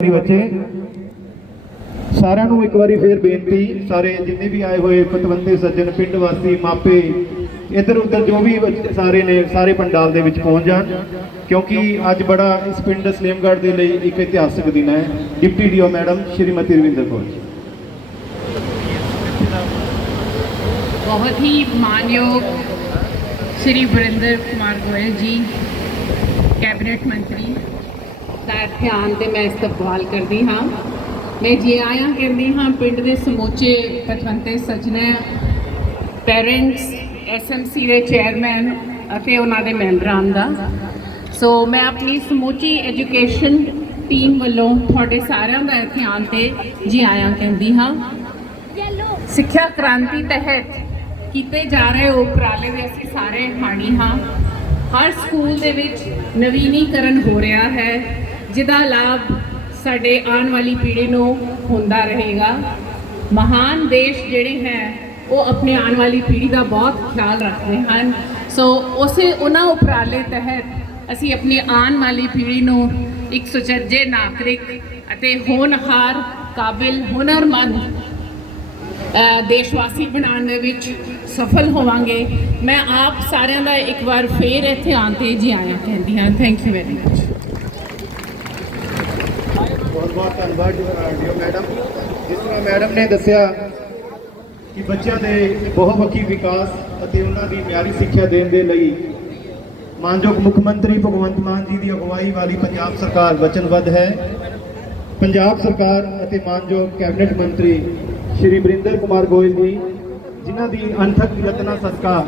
ਜੀ ਬੱਚੇ, ਸਾਰਿਆਂ ਨੂੰ ਇੱਕ ਵਾਰੀ ਫੇਰ ਬੇਨਤੀ, ਸਾਰੇ ਜਿੰਨੇ ਵੀ ਆਏ ਹੋਏ ਪਤਵੰਤੇ, ਸੱਜਣ, ਪਿੰਡ ਵਾਸੀ, ਮਾਪੇ, ਇੱਧਰ ਉੱਧਰ ਜੋ ਵੀ ਸਾਰੇ ਨੇ, ਸਾਰੇ ਪੰਡਾਲ ਦੇ ਵਿੱਚ ਪਹੁੰਚ ਜਾਣ, ਕਿਉਂਕਿ ਅੱਜ ਬੜਾ ਇਸ ਪਿੰਡ ਸਲੇਮਗੜ੍ਹ ਦੇ ਲਈ ਇੱਕ ਇਤਿਹਾਸਕ ਦਿਨ ਹੈ। Deputy DO madam Shrimati Ravinder Kaur ਬਹੁਤ ਹੀ ਮਾਨਯੋਗ ਸ਼੍ਰੀ ਵਰਿੰਦਰ ਕੁਮਾਰ ਗੋਇਲ ਜੀ, ਕੈਬਨਿਟ ਮੰਤਰੀ ਦਾ ਧਿਆਨ ਤੇ ਮੈਂ ਇਸਤਕਬਾਲ ਕਰਦੀ ਹਾਂ। ਮੈਂ ਜੀ ਆਇਆ ਕਹਿੰਦੀ ਹਾਂ, ਪਿੰਡ ਦੇ ਸਮੁੱਚੇ ਪਤਵੰਤੇ ਸੱਜਣਾ ਪੈਰੈਂਟਸ ਐਸਐਮਸੀ ਦੇ ਚੇਅਰਮੈਨ ਅਤੇ ਉਹਨਾਂ ਦੇ ਮੈਂਬਰਾਂ ਦਾ। ਸੋ ਮੈਂ ਆਪਣੀ ਸਮੁੱਚੀ ਐਜੂਕੇਸ਼ਨ ਟੀਮ ਵੱਲੋਂ ਤੁਹਾਡੇ ਸਾਰਿਆਂ ਦਾ ਧਿਆਨ ਤੇ ਜੀ ਆਇਆਂ ਕਹਿੰਦੀ ਹਾਂ। ਸਿੱਖਿਆ ਕ੍ਰਾਂਤੀ ਤਹਿਤ ਕੀਤੇ ਜਾ ਰਹੇ ਉਪਰਾਲੇ ਦੇ ਅਸੀਂ ਸਾਰੇ ਹਾਣੀ ਹਾਂ। ਹਰ ਸਕੂਲ ਦੇ ਵਿੱਚ ਨਵੀਨੀਕਰਨ ਹੋ ਰਿਹਾ ਹੈ। ਜਿਹਦਾ ਲਾਭ ਸਾਡੇ ਆਉਣ ਵਾਲੀ ਪੀੜ੍ਹੀ ਨੂੰ ਹੁੰਦਾ ਰਹੇਗਾ। ਮਹਾਨ ਦੇਸ਼ ਜਿਹੜੇ ਹੈ ਉਹ ਆਪਣੇ ਆਉਣ ਵਾਲੀ ਪੀੜ੍ਹੀ ਦਾ ਬਹੁਤ ਖਿਆਲ ਰੱਖਦੇ ਹਨ। ਸੋ ਉਸੇ ਉਹਨਾਂ ਉਪਰਾਲੇ ਤਹਿਤ ਅਸੀਂ ਆਪਣੀ ਆਉਣ ਵਾਲੀ ਪੀੜ੍ਹੀ ਨੂੰ ਇੱਕ ਸੁਚੱਜੇ ਨਾਗਰਿਕ ਅਤੇ ਹੋਣਹਾਰ ਕਾਬਿਲ ਹੁਨਰਮੰਦ ਅ, ਦੇਸ਼ਵਾਸੀ ਬਣਾਉਣ ਦੇ ਵਿੱਚ ਸਫਲ ਹੋਵਾਂਗੇ। ਮੈਂ ਆਪ ਸਾਰਿਆਂ ਦਾ ਇੱਕ ਵਾਰ ਫੇਰ ਇੱਥੇ ਆਉਣ ਤੇ ਜੀ ਆਇਆਂ ਕਹਿੰਦੀ ਹਾਂ। ਥੈਂਕ ਯੂ ਵੈਰੀ ਮਚ ਬਹੁਤ ਬਹੁਤ ਧੰਨਵਾਦ ਡੀਓ ਮੈਡਮ। ਜਿਸ ਤਰ੍ਹਾਂ ਮੈਡਮ ਨੇ ਦੱਸਿਆ ਕਿ ਬੱਚਿਆਂ ਦੇ ਬਹੁਪੱਖੀ ਵਿਕਾਸ ਅਤੇ ਉਹਨਾਂ ਦੀ ਮਿਆਰੀ ਸਿੱਖਿਆ ਦੇਣ ਦੇ ਲਈ ਮਾਨਯੋਗ ਮੁੱਖ ਮੰਤਰੀ ਭਗਵੰਤ ਮਾਨ ਜੀ ਦੀ ਅਗਵਾਈ ਵਾਲੀ ਪੰਜਾਬ ਸਰਕਾਰ ਵਚਨਬੱਧ ਹੈ। ਪੰਜਾਬ ਸਰਕਾਰ ਅਤੇ ਮਾਨਯੋਗ ਕੈਬਨਿਟ ਮੰਤਰੀ ਸ਼੍ਰੀ ਵਰਿੰਦਰ ਕੁਮਾਰ ਗੋਇਲ ਜੀ, ਜਿਨ੍ਹਾਂ ਦੀ ਅਣਥਕ ਯਤਨਾਂ ਸਦਕਾ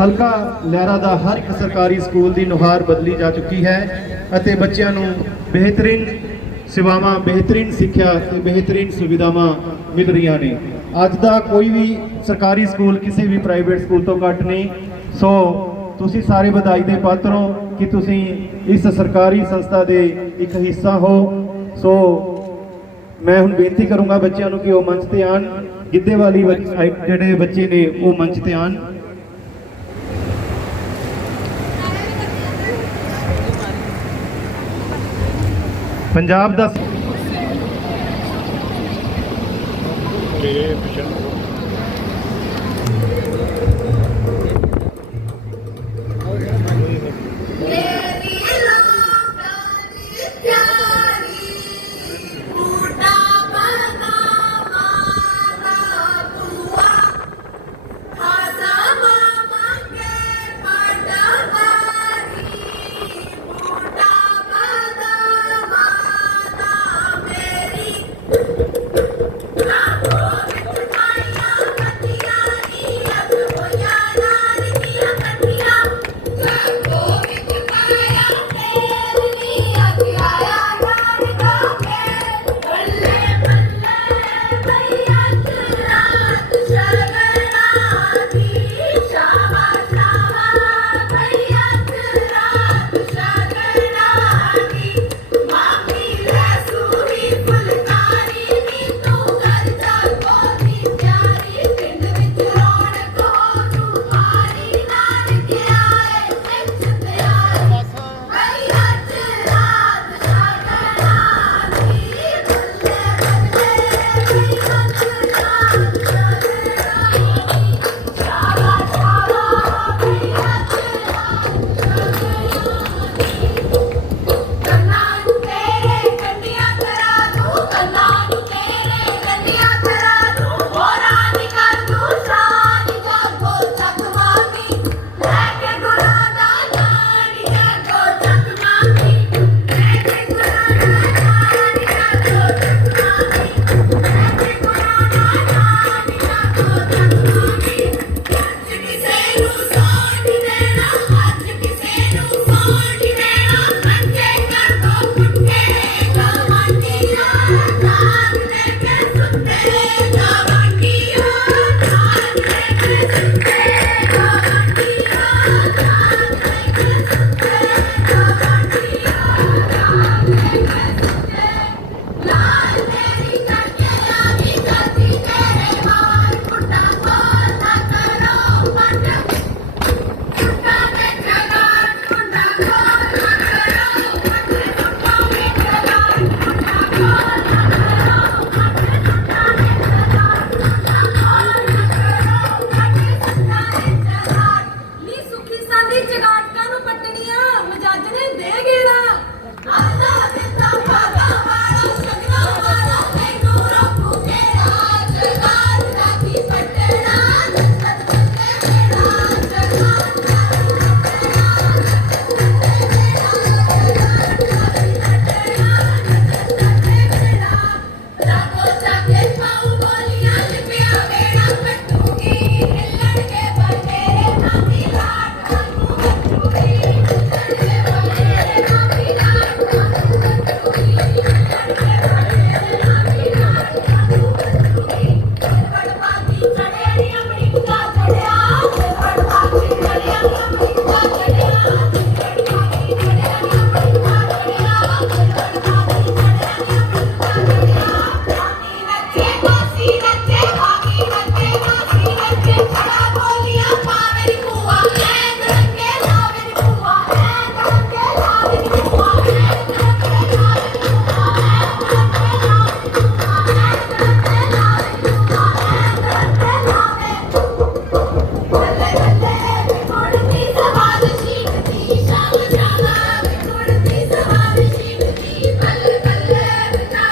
ਹਲਕਾ ਲਹਿਰਾ ਦਾ ਹਰ ਇੱਕ ਸਰਕਾਰੀ ਸਕੂਲ ਦੀ ਨੁਹਾਰ ਬਦਲੀ ਜਾ ਚੁੱਕੀ ਹੈ ਅਤੇ ਬੱਚਿਆਂ ਨੂੰ ਬਿਹਤਰੀਨ ਸੇਵਾਵਾਂ, ਬਿਹਤਰੀਨ ਸਿੱਖਿਆ ਤੇ ਬਿਹਤਰੀਨ ਸੁਵਿਧਾਵਾਂ ਮਿਲ ਰਹੀਆਂ ਨੇ। ਅੱਜ ਦਾ ਕੋਈ ਵੀ ਸਰਕਾਰੀ ਸਕੂਲ, ਕਿਸੇ ਵੀ ਪ੍ਰਾਈਵੇਟ ਸਕੂਲ ਤੋਂ ਘੱਟ ਨਹੀਂ। ਸੋ ਤੁਸੀਂ ਸਾਰੇ ਵਧਾਈ ਦੇ ਪਾਤਰ ਹੋ ਕਿ ਤੁਸੀਂ ਇਸ ਸਰਕਾਰੀ ਸੰਸਥਾ ਦੇ ਇੱਕ ਹਿੱਸਾ ਹੋ। ਸੋ ਮੈਂ ਹੁਣ ਬੇਨਤੀ ਕਰੂੰਗਾ ਬੱਚਿਆਂ ਨੂੰ ਕਿ ਉਹ ਮੰਚ ਤੇ ਆਣ ਗਿੱਧੇ ਵਾਲੀ ਜਿਹੜੇ ਬੱਚੇ ਨੇ, ਉਹ ਮੰਚ ਤੇ ਆਣ ਪੰਜਾਬ ਦਾ